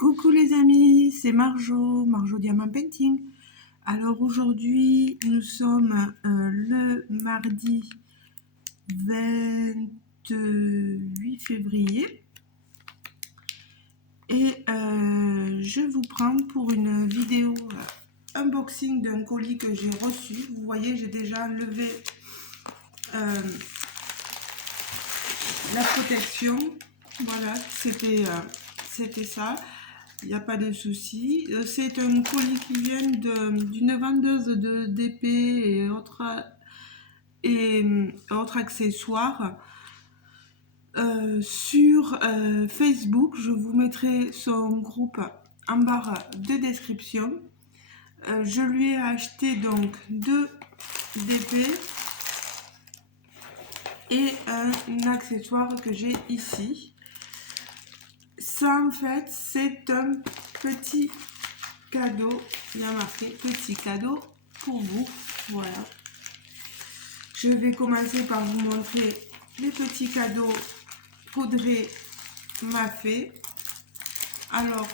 Coucou les amis, c'est Marjo Diamant Painting. Alors aujourd'hui, nous sommes le mardi 28 février et je vous prends pour une vidéo unboxing d'un colis que j'ai reçu. Vous voyez, j'ai déjà levé la protection. Voilà, c'était ça. Il n'y a pas de souci. C'est un colis qui vient d'une vendeuse de DP et autres accessoires sur Facebook. Je vous mettrai son groupe en barre de description. Je lui ai acheté donc 2 DP et un accessoire que j'ai ici. Ça en fait c'est un petit cadeau, il y a marqué petit cadeau pour vous. Voilà, je vais commencer par vous montrer les petits cadeaux qu'Audrey m'a fait. Alors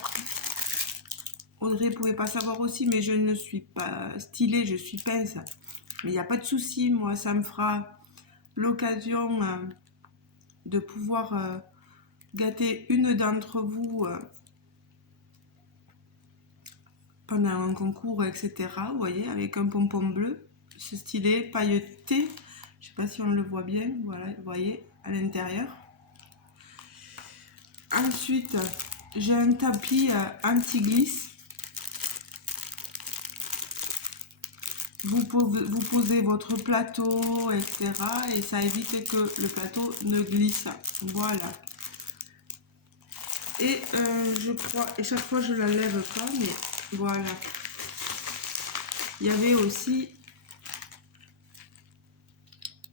Audrey pouvait pas savoir aussi, mais je ne suis pas stylée, je suis pince, mais il n'y a pas de souci, moi ça me fera l'occasion de pouvoir gâter une d'entre vous pendant un concours, etc. Vous voyez, avec un pompon bleu, ce stylet pailleté. Je sais pas si on le voit bien. Voilà, vous voyez, à l'intérieur. Ensuite, j'ai un tapis anti-glisse. Vous posez votre plateau, etc. Et ça évite que le plateau ne glisse. Voilà. Et je crois, et chaque fois je la lève pas, mais voilà. Il y avait aussi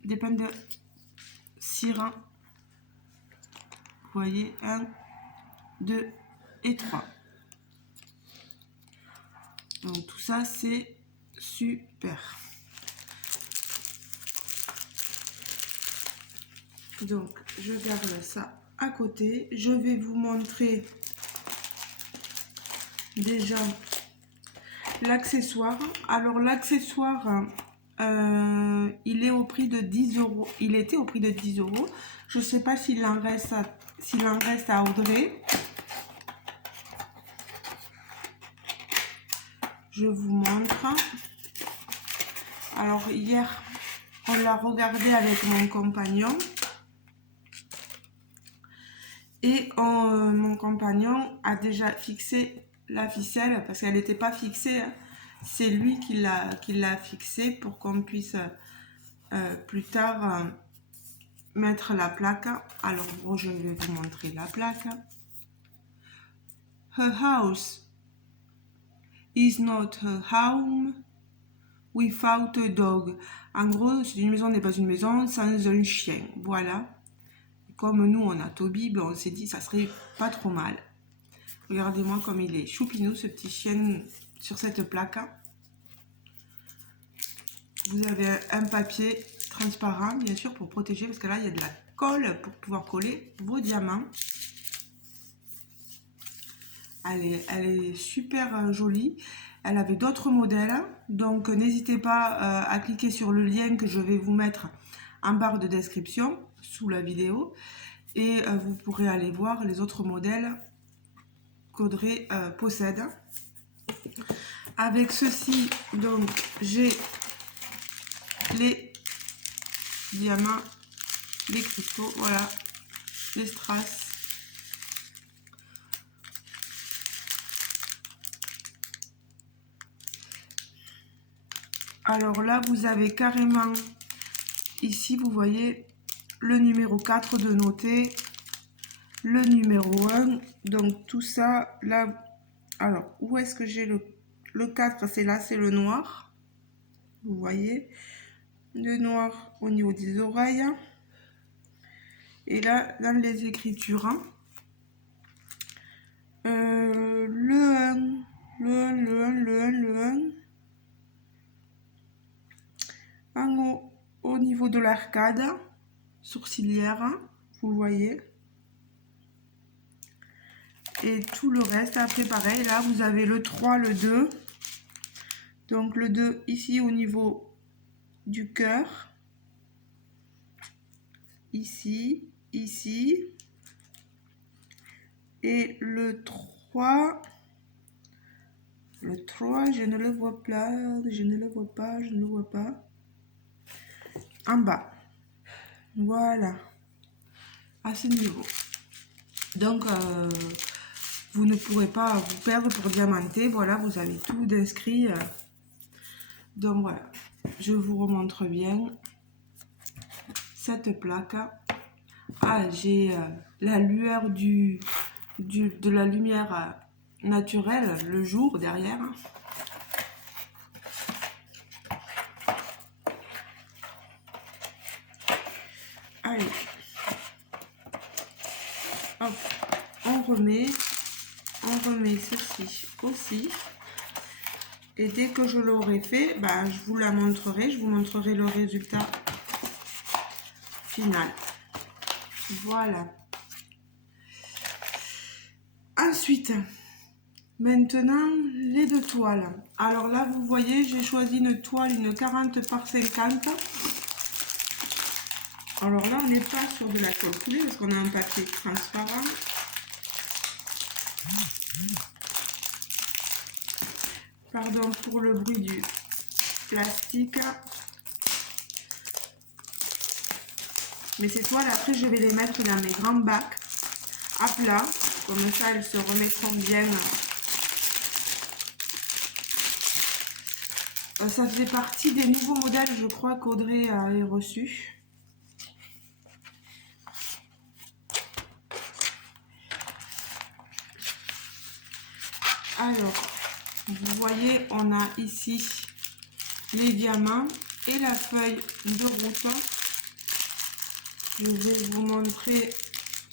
des pains de Syrah. Vous voyez, 1, 2 et 3. Donc tout ça, c'est super. Donc je garde ça à côté. Je vais vous montrer déjà l'accessoire. Alors l'accessoire, il est au prix de 10 euros. Il était au prix de 10 euros. Je ne sais pas s'il en reste à Audrey. Je vous montre. Alors hier, on l'a regardé avec mon compagnon. Et mon compagnon a déjà fixé la ficelle parce qu'elle n'était pas fixée. Hein. C'est lui qui l'a fixée pour qu'on puisse plus tard mettre la plaque. Alors, bon, je vais vous montrer la plaque. Her house is not her home without a dog. En gros, une maison n'est pas une maison sans un chien. Voilà. Comme nous, on a Toby, ben on s'est dit ça serait pas trop mal. Regardez-moi comme il est choupinou, ce petit chien sur cette plaque. Vous avez un papier transparent, bien sûr, pour protéger, parce que là, il y a de la colle pour pouvoir coller vos diamants. Elle est super jolie. Elle avait d'autres modèles, donc n'hésitez pas à cliquer sur le lien que je vais vous mettre en barre de description sous la vidéo. Et vous pourrez aller voir les autres modèles qu'Audrey possède. Avec ceci, donc, j'ai les diamants, les cristaux, voilà, les strass. Alors là, vous avez carrément, ici, vous voyez le numéro 4 de noter, le numéro 1, donc tout ça, là, alors, où est-ce que j'ai le 4, c'est là, c'est le noir, vous voyez, le noir au niveau des oreilles, et là, dans les écritures, hein, le 1, le 1, au niveau de l'arcade sourcilière, vous voyez. Et tout le reste, après pareil, là vous avez le 3, le 2. Donc le 2 ici au niveau du cœur. Ici, ici. Et le 3, je ne le vois pas, je ne le vois pas, je ne le vois pas. En bas. Voilà. À ce niveau. Donc, vous ne pourrez pas vous perdre pour diamanter. Voilà, vous avez tout d'inscrit. Donc, voilà. Je vous remontre bien cette plaque. Ah, j'ai la lueur de la lumière naturelle, le jour derrière. Allez. Hop. On remet ceci aussi. Et dès que je l'aurai fait, bah, je vous la montrerai. Je vous montrerai le résultat final. Voilà. Ensuite, maintenant, les deux toiles. Alors là, vous voyez, j'ai choisi une toile, une 40 par 50. Alors là, on n'est pas sur de la colle coulée parce qu'on a un papier transparent. Pardon pour le bruit du plastique. Mais ces toiles, après, je vais les mettre dans mes grands bacs à plat. Comme ça, elles se remettront bien. Ça faisait partie des nouveaux modèles, je crois, qu'Audrey avait reçus. Alors, vous voyez, on a ici les diamants et la feuille de route. Je vais vous montrer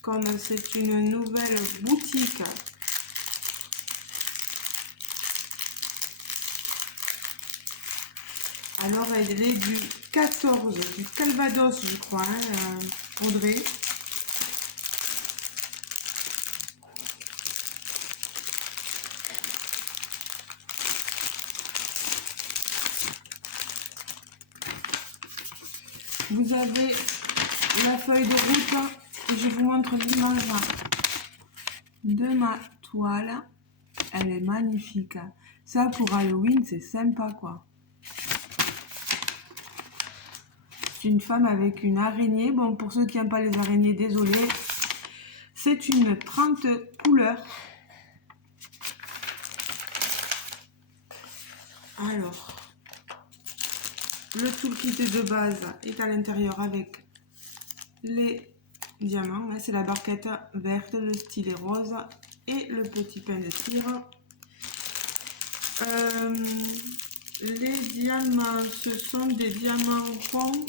comme c'est une nouvelle boutique. Alors, elle est du 14, du Calvados, je crois, hein, Audrey. Vous avez la feuille de route et je vous montre l'image de ma toile. Elle est magnifique. Ça, pour Halloween, c'est sympa, quoi. C'est une femme avec une araignée. Bon, pour ceux qui n'aiment pas les araignées, désolé. C'est une 30 couleurs. Alors, le toolkit de base est à l'intérieur avec les diamants. Là, c'est la barquette verte, le stylet rose et le petit pain de cire. Les diamants, ce sont des diamants ronds,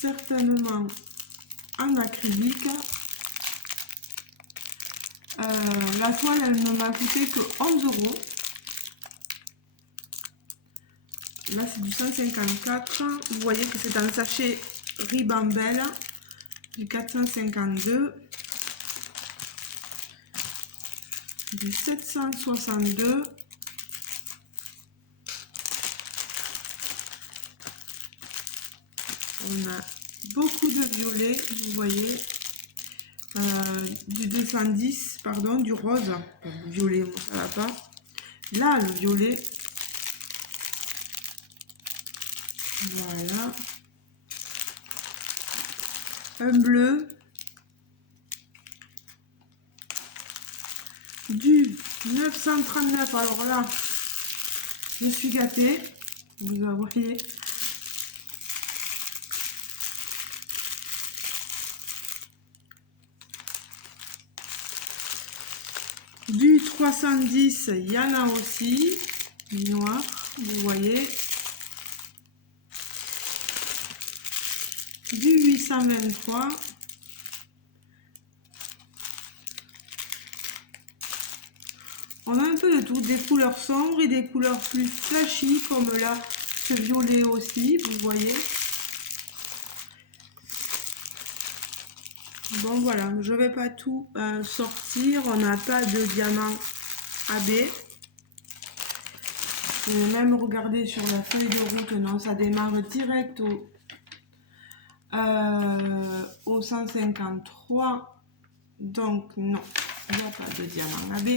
certainement en acrylique. La toile, elle ne m'a coûté que 11 €. Là, c'est du 154. Vous voyez que c'est un sachet Ribambelle du 452, du 762. On a beaucoup de violet, vous voyez, du 210, pardon, du rose, violet, bon, ça va pas. Là, le violet, voilà, un bleu, du 939, alors là, je suis gâtée, vous voyez. Du 310, il y en a aussi, du noir, vous voyez. Du 823. On a un peu de tout, des couleurs sombres et des couleurs plus flashy, comme là, ce violet aussi, vous voyez. Bon voilà, je vais pas tout sortir, on n'a pas de diamant AB. Je vais même regarder sur la feuille de route, non, ça démarre direct au 153, donc non, il n'y a pas de diamant AB.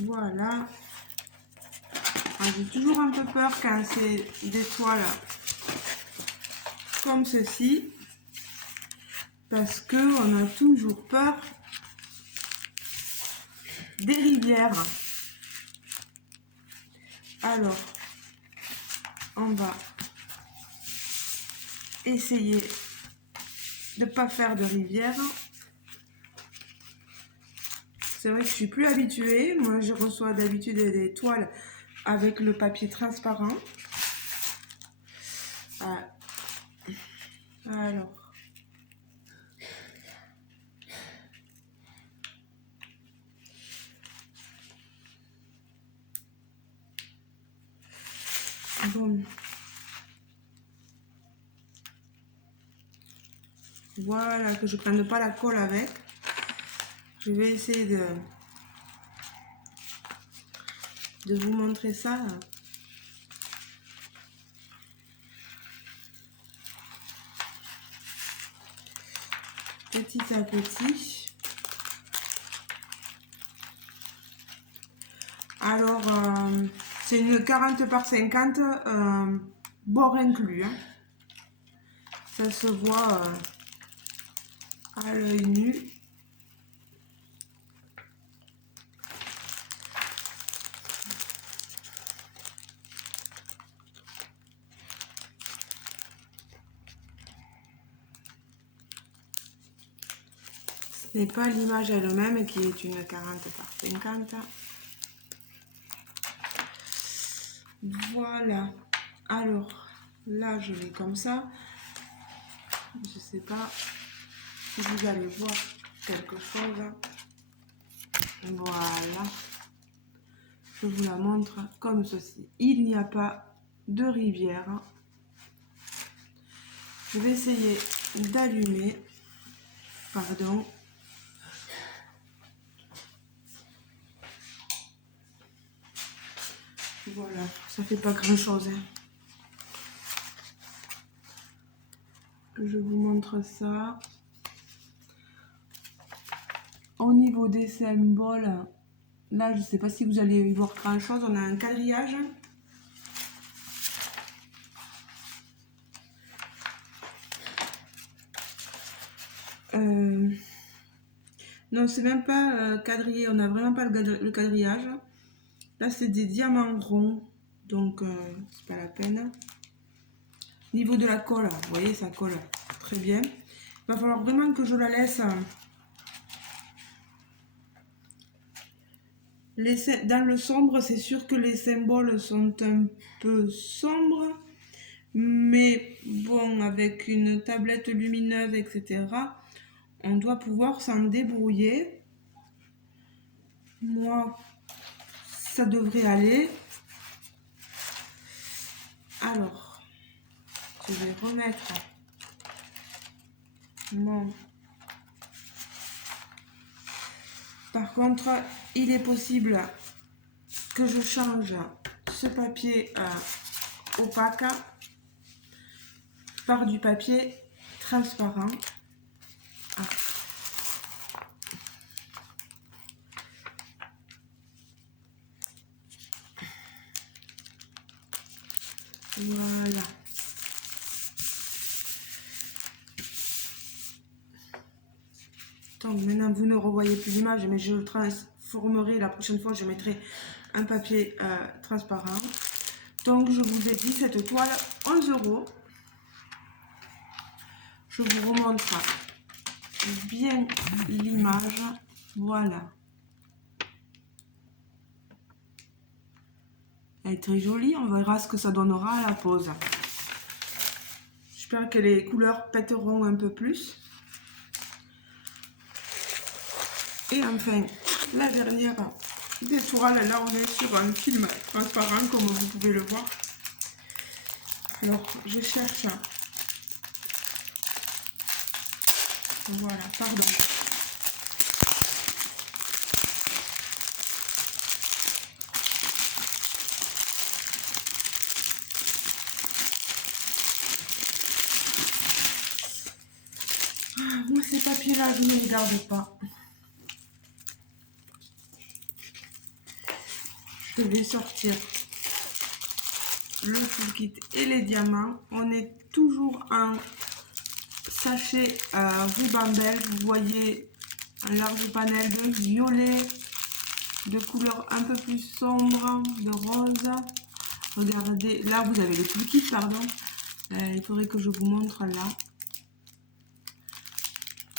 Voilà. J'ai toujours un peu peur quand c'est des toiles comme ceci, parce que on a toujours peur des rivières. Alors, on va essayer de ne pas faire de rivière. C'est vrai que je suis plus habituée. Moi, je reçois d'habitude des toiles avec le papier transparent. Alors. Bon. Voilà, que je ne prenne pas la colle avec. Je vais essayer de vous montrer ça. Petit à petit. Alors, c'est une 40 par 50, bord inclus. Hein. Ça se voit à l'œil nu. Ce n'est pas l'image elle-même qui est une 40 par 50. Voilà. Alors, là, je vais comme ça. Je sais pas si vous allez voir quelque chose. Voilà. Je vous la montre comme ceci. Il n'y a pas de rivière. Je vais essayer d'allumer. Pardon. Voilà, ça fait pas grand chose. Hein. Je vous montre ça. Au niveau des symboles, là, je ne sais pas si vous allez y voir grand chose. On a un quadrillage. Non, c'est même pas quadrillé. On n'a vraiment pas le quadrillage. Là, c'est des diamants ronds. Donc, c'est pas la peine. Niveau de la colle, vous voyez, ça colle très bien. Il va falloir vraiment que je la laisse. Dans le sombre, c'est sûr que les symboles sont un peu sombres. Mais bon, avec une tablette lumineuse, etc., on doit pouvoir s'en débrouiller. Moi, ça devrait aller. Alors, je vais remettre mon... Par contre, il est possible que je change ce papier opaque par du papier transparent. Ah. Voilà. Donc maintenant vous ne revoyez plus l'image, mais je le transformerai la prochaine fois, je mettrai un papier transparent. Donc je vous ai dit cette toile 11 €. Je vous remontre bien l'image. Voilà. Elle est très jolie, on verra ce que ça donnera à la pose. J'espère que les couleurs pèteront un peu plus. Et enfin, la dernière des toiles, là on est sur un film transparent comme vous pouvez le voir. Alors je cherche, voilà, pardon. Moi ces papiers là je ne les garde pas. Je vais sortir le toolkit et les diamants. On est toujours en sachet ribambelle. Vous voyez un large panel de violet, de couleur un peu plus sombre, de rose. Regardez, là vous avez le toolkit, pardon. Il faudrait que je vous montre là.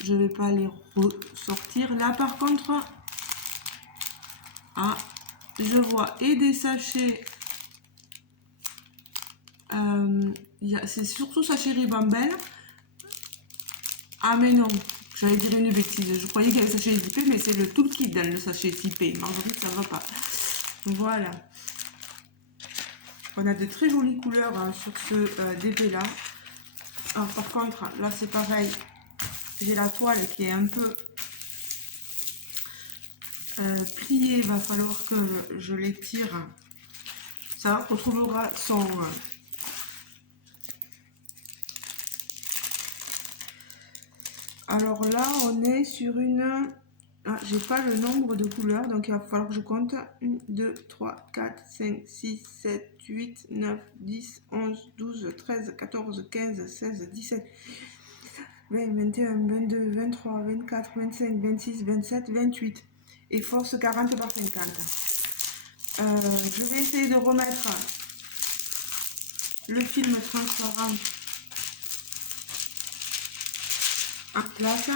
Je vais pas les ressortir. Là par contre, ah, je vois et des sachets. C'est surtout sachet ribambelle. Ah mais non, j'allais dire une bêtise. Je croyais qu'il y avait le sachet zippé, mais c'est le toolkit dans le sachet zippé. Marguerite, ça va pas. Voilà. On a de très jolies couleurs hein, sur ce DP là. Alors, par contre, là c'est pareil. J'ai la toile qui est un peu pliée. Il va falloir que je l'étire. Ça retrouvera son... Alors là, on est sur une... Ah, j'ai pas le nombre de couleurs, donc il va falloir que je compte. 1, 2, 3, 4, 5, 6, 7, 8, 9, 10, 11, 12, 13, 14, 15, 16, 17, 20, 21, 22, 23, 24, 25, 26, 27, 28. Et force 40 par 50. Je vais essayer de remettre le film transparent en place.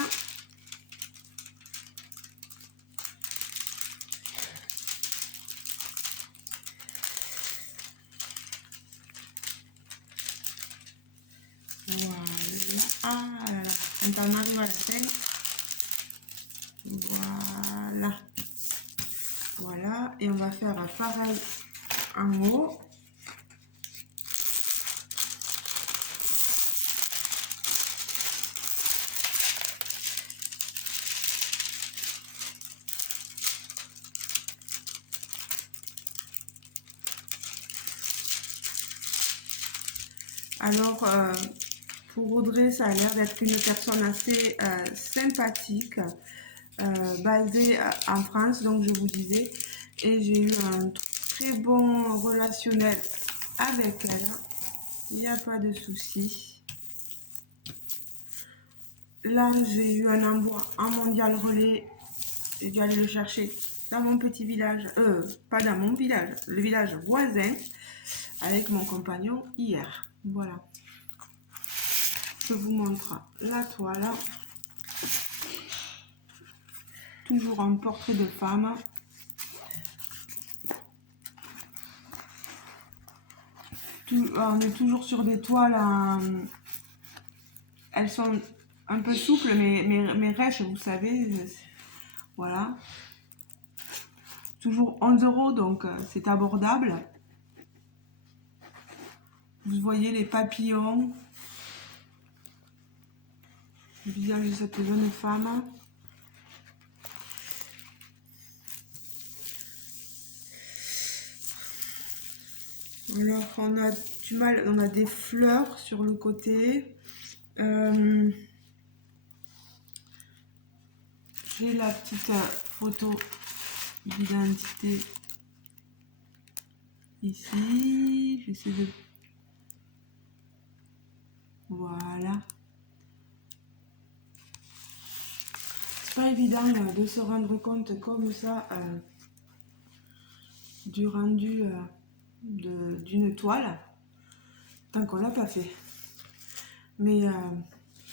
Voilà. Ah là là. On en arrive à la fin. Voilà. Voilà. Et on va faire pareil en haut. Alors, pour Audrey, ça a l'air d'être une personne assez sympathique, basée en France, donc je vous disais, et j'ai eu un très bon relationnel avec elle. Il n'y a pas de souci. Là, j'ai eu un envoi en mondial relais. J'ai dû aller le chercher dans mon petit village, pas dans mon village, le village voisin, avec mon compagnon hier. Voilà. Je vous montre la toile. Toujours un portrait de femme. On est toujours sur des toiles. Elles sont un peu souples, mais rêches, vous savez. Voilà. Toujours 11 €, donc c'est abordable. Vous voyez les papillons. Le visage de cette jeune femme. Alors on a du mal, on a des fleurs sur le côté. J'ai la petite photo d'identité ici. J'essaie de... Voilà. C'est pas évident de se rendre compte comme ça du rendu d'une toile tant qu'on l'a pas fait. Mais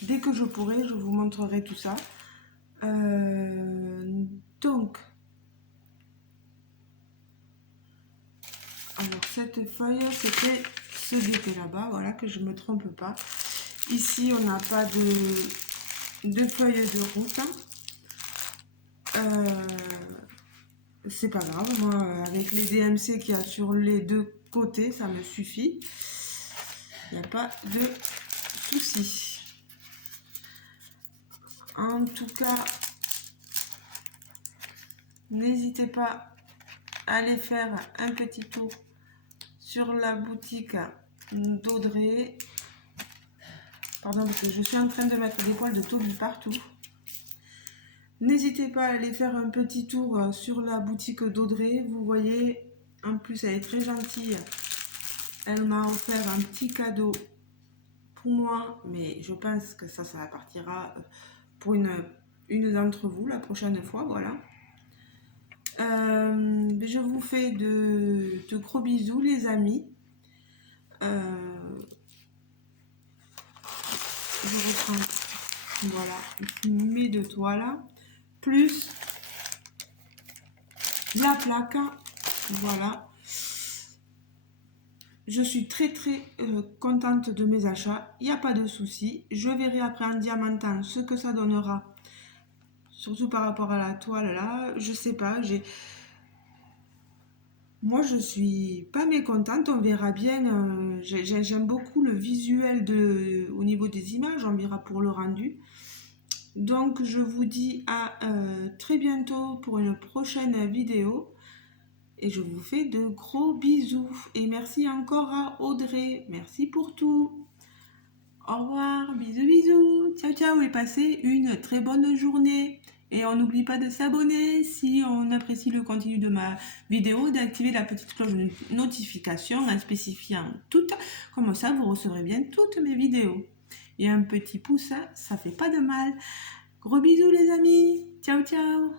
dès que je pourrai, je vous montrerai tout ça. Donc, alors cette feuille, c'était ce DP là-bas, voilà, que je me trompe pas. Ici, on n'a pas de feuille de route. c'est pas grave. Moi, avec les DMC qu'il y a sur les deux côtés, ça me suffit. Il n'y a pas de souci. En tout cas, n'hésitez pas à aller faire un petit tour sur la boutique d'Audrey. Pardon, parce que je suis en train de mettre des poils de Toby partout. N'hésitez pas à aller faire un petit tour sur la boutique d'Audrey. Vous voyez, en plus, elle est très gentille. Elle m'a offert un petit cadeau pour moi, mais je pense que ça partira pour une d'entre vous la prochaine fois. Voilà. Je vous fais de gros bisous, les amis. Je reprends, voilà, mes deux toiles, plus la plaque. Voilà. Je suis très contente de mes achats. Il n'y a pas de souci. Je verrai après en diamantant ce que ça donnera. Surtout par rapport à la toile là. Je sais pas. Moi, je suis pas mécontente. On verra bien. J'aime beaucoup le visuel au niveau des images. On verra pour le rendu. Donc, je vous dis à très bientôt pour une prochaine vidéo. Et je vous fais de gros bisous. Et merci encore à Audrey. Merci pour tout. Au revoir. Bisous, bisous. Ciao, ciao. Et passez une très bonne journée. Et on n'oublie pas de s'abonner si on apprécie le contenu de ma vidéo, d'activer la petite cloche de notification en spécifiant toutes. Comme ça, vous recevrez bien toutes mes vidéos. Et un petit pouce, ça fait pas de mal. Gros bisous les amis. Ciao, ciao.